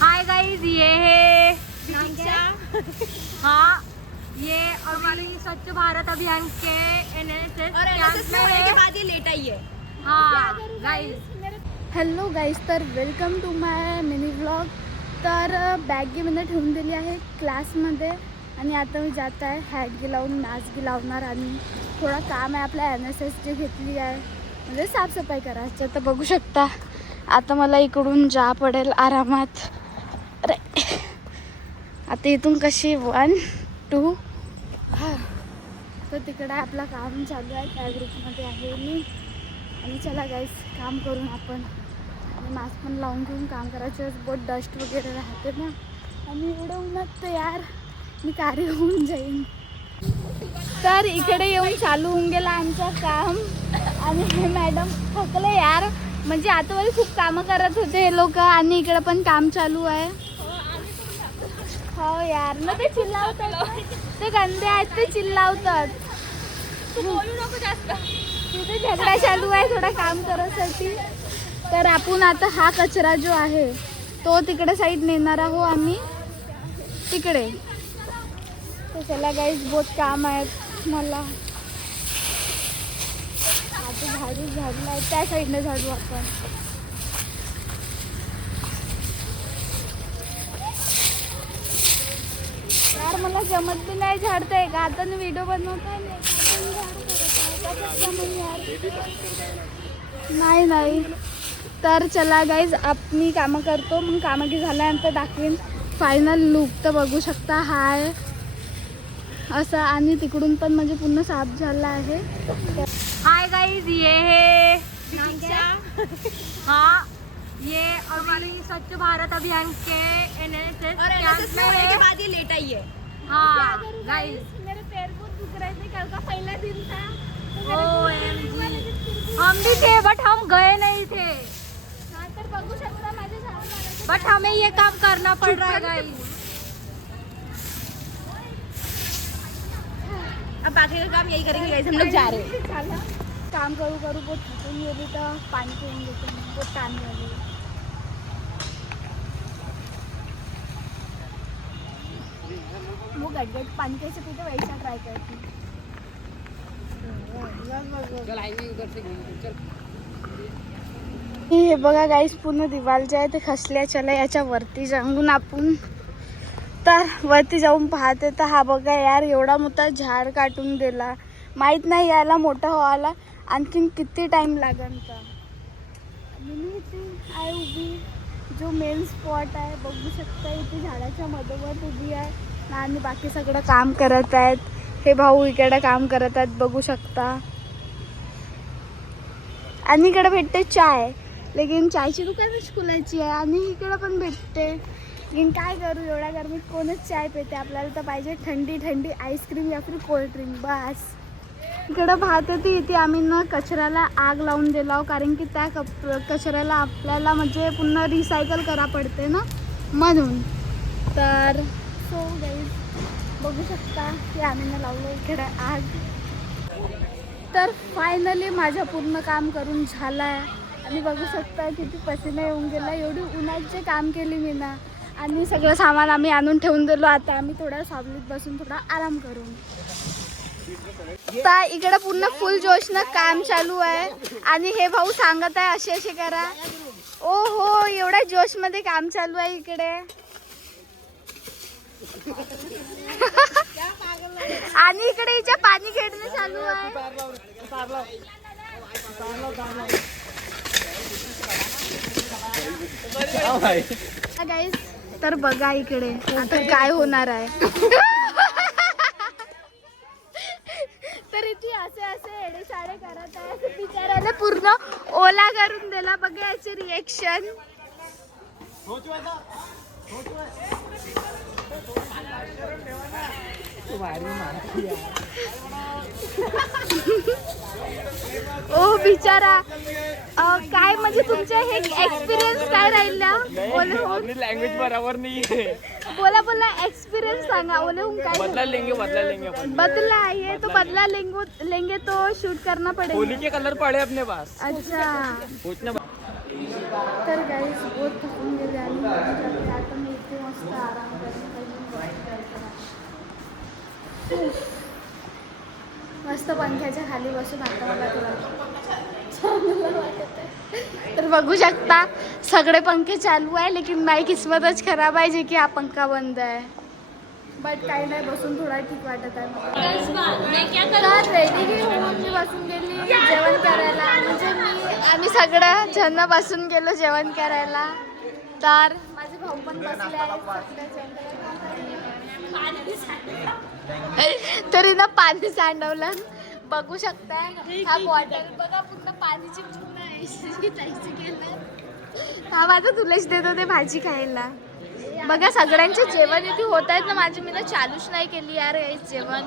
Hi guys, ये है हाँ, ये और हमारे स्वच्छ भारत अभियान के एनएसएस और एनएसएस में होने के बाद ये लेट आई है। हाँ गाइस, हॅलो गाईज, तर welcome to my mini vlog. तर बॅग मी ठेवून दिली आहे क्लासमध्ये आणि आता मी जात आहे हॅटगी लावून मास्क लावणार आणि थोडा काम आहे आपल्या NSS जी घेतली आहे म्हणजे साफसफाई करायची. तर बघू शकता आता मला इकडून जा पडेल आरामात. अरे आता इथून कशी 1 2 तर तिकडे आपलं काम चालू आहे. त्या ग्रुपमध्ये आहे मी आणि चला गाईस काम करून आपण आणि मास्क पण लावून घेऊन काम करायचं. बहुत डस्ट वगैरे राहते ना आणि एवढं उन्हात तर यार मी कार्य होऊन जाईन. तर इकडे येऊन चालू होऊन गेला आमचं काम आणि हे मॅडम थकले यार, म्हणजे आतामध्ये खूप कामं करत होते हे लोक आणि इकडे पण काम चालू आहे. हो यार ना, ते चिल्लावतात, ते गंदे आहेत, ते चिल्लावतात. बोलू नको जास्त. तिथे झगडा चालू आहे थोडा काम करायसाठी. तर आपण आता हा कचरा जो आहे तो तिकडे साईड नेणार आहो आम्ही तिकडे. तर चला गाईज, बहुत काम आहेत मला. आता झाडूला आहे त्या साईडने झाडू आपण. यार मला जमत बी नाही झाडतंय का आता मी व्हिडिओ बनवताय नाही. तर चला गाईज, मी कामं करतो, मग कामं की झाल्यानंतर दाखवीन फायनल लुक. तर बघू शकता हाय असं आणि तिकडून पण म्हणजे पूर्ण साफ झाला आहे. हाय गाइस, ये है हाँ, ये और हमारे स्वच्छ भारत अभियान के एनएसएस और एनएसएस में होने के बाद ये लेट आई है। हाँ गाइस, मेरे पैर को दुख रहे थे, कल का पहला दिन था. OMG, हम भी थे बट हम गए नहीं थे. हाँ, तर बघू शकता माझे झाडू बट हमें ये काम करना पड़ रहा है गाइस. अब बाकी का काम यही करेंगे गाइस, हम लोग जा रहे हैं. झालं. काम करू बहुत थकून गेली तर पाणी पिऊन घेतो. बहुत काम झाले. वो गटगट पानी कैसे पीते वैसा ट्राय करती. हे बघा गाईस, पूर्ण दिवाल जे आहे ते खसल्या. चला याच्यावरती जाऊन आपण तर वरती जाऊन पाहते तर हा बघा यार, एवढा मोठा झाड काटून दिला. माहीत नाही याला मोठा व्हायला आणखीन किती टाईम लागेल. का मी इथे आहे उभी, जो मेन स्पॉट आहे बघू शकता. इथे झाडाच्या मधोमध उभी आहे आणि बाकी सगळं काम करत आहेत. हे भाऊ इकडे काम करत आहेत बघू शकता. आणि इकडे भेटते चाय, लेकिन चायची दुकानच खुलायची आहे आणि इकडे पण भेटते. लेकिन काय करू, एवढ्या गरमीत कोणच चाय पिते. आपल्याला तर पाहिजे ठंडी ठंडी आईस्क्रीम या फिर कोल्ड्रिंक बस. इकडं पाहते ती इथे आम्ही ना कचऱ्याला आग लावून दिला, कारण की त्या कचऱ्याला आपल्याला म्हणजे पुन्हा रिसायकल करा पडते ना म्हणून. तर सो गाईज बघू शकता की आम्ही ना लावलं इकडे आग. तर फायनली माझं पूर्ण काम करून झालं आहे आणि बघू शकता किती पसीना येऊन गेला. एवढी उन्हाचे काम केली मी ना आणि सगळं सामान आम्ही आणून ठेवून दिलो. आता आम्ही थोडा सावलीत बसून थोडा आराम करू. तर इकडे पूर्ण फुल जोशनं काम चालू आहे आणि हे भाऊ सांगत आहे असे असे करा. ओ हो, एवढ्या जोशमध्ये काम चालू आहे इकडे. आणि इकडे हिच्या पाणी खेळणं चालू आहे. गाईस, तर बघा इकडे आता काय होणार आहे. तर इथे असे एडेसाडे करत आहे. बिचाराने पूर्ण ओला करून दिला. बघा याचे रिएक्शन. ओ बिचारा, काय म्हणजे तुमचे हे एक्सपिरियन्स काय राहिला लैंग्वेज बराबर नहीं है. बोला एक्सपीरियंस सांगा. ओले होऊन काय बदला लेंगे बदला ये तो बदला लेंगे तो शूट करना पड़ेगा. होली के कलर पड़े अपने पास. अच्छा. पूछना तर गाईस बहुत थकून गेले आणि आता पंख्याच्या खाली बसून आता मला थोडं चांगलं वाटत आहे. तर बघू शकता सगळे पंखे चालू आहे, लेकिन माझी किस्मतच खराब आहे जे की हा पंखा बंद आहे. बट काही नाही, बसून थोडा ठीक वाटत आहे मला. तर रेडी होऊन मी बसून गेली जेवण करायला. म्हणजे आम्ही सगळं जण बसून गेलो जेवण करायला. तर माझे भाऊ पण बसले आहेत. तरी ना पाणी सांडवलं बघू शकताय. हा बॉटल बघा पूर्ण पाणीची हा माझा तुलाच देतो ते भाजी खायला. बघा सगळ्यांचे जेवण इथे होत आहेत ना, माझी मी ना चालूच नाही केली यार गाईस जेवण.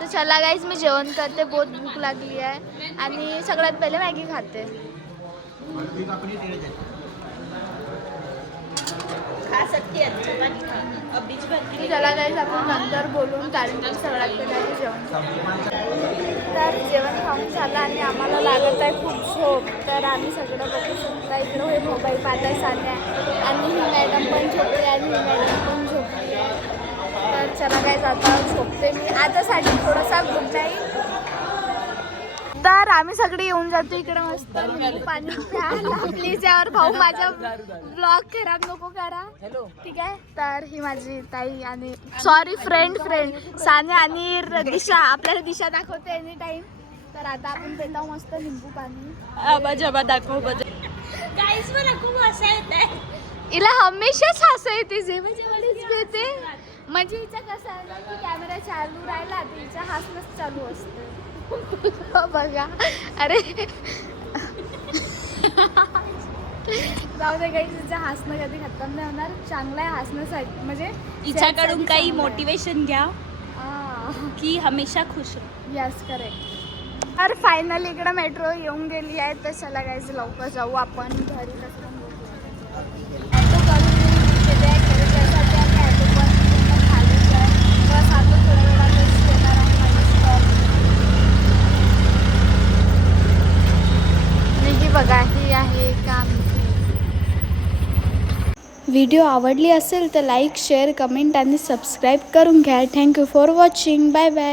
तर चला गाईस मी जेवण करते, बहुत भूक लागली आहे आणि सगळ्यात पहिले मॅगी खाते. खा सकती है चपाती खा. अब बीच भर चला गाईस आपण नंतर बोलून कारण सगळ्यात पहिले जेवण. तर जेवण खाऊन झालं आणि आम्हाला लागत आहे खूप झोप. तर आम्ही सगळं बघू शकता इकडं हे मोबाईल पाहताय साध्या आणि ही मॅडम पण झोपली आणि ही मॅडम पण झोपली आहे. तर चला गाईस आता झोपते मी आतासाठी थोडासा गुड नाईट. तर आम्ही सगळे येऊन जातो इकडे मस्त लिंबू पाणी प्यायला. प्लीज यावर भाऊ माझा ब्लॉग खराब नको करा, ठीक आहे. तर ही माझी ताई आणि सॉरी फ्रेंड साने आणि दिशा, आपल्याला दिशा दाखवते एनी टाइम. तर आता आपण पेताव मस्त लिंबू पाणी. आबा दाखव बजे गाइस मला खूप हसा येत आहे. हिला हमेशाच हसा येते जेव्हा जेव्हाच पेते. म्हणजे हिचा कसं आहे ना की कॅमेरा चालू राहिला तर हिचा हसणंच चालू असतं. बघा अरे जाऊ दे काही तिचं हसणं कधी खतम नाही होणार. चांगलं आहे हसण्यासाठी, म्हणजे हिच्याकडून काही मोटिवेशन घ्या की हमेशा खुश रहो. Yes correct. तर फायनली इकडं मेट्रो येऊन गेली आहे. तर चला गायचं लवकर जाऊ आपण घरी. कसं ॲटो करून गेले आहे खरेदीसाठी आणि ॲटो पण पूर्ण खालीच आहे. बस आता थोड्या वेळातच येणार आहे माझं स्टॉप. ही बघा ही आहे काम. व्हिडिओ आवडली असेल तर लाईक शेअर कमेंट आणि सबस्क्राईब करून घ्या. Thank you for watching. Bye bye.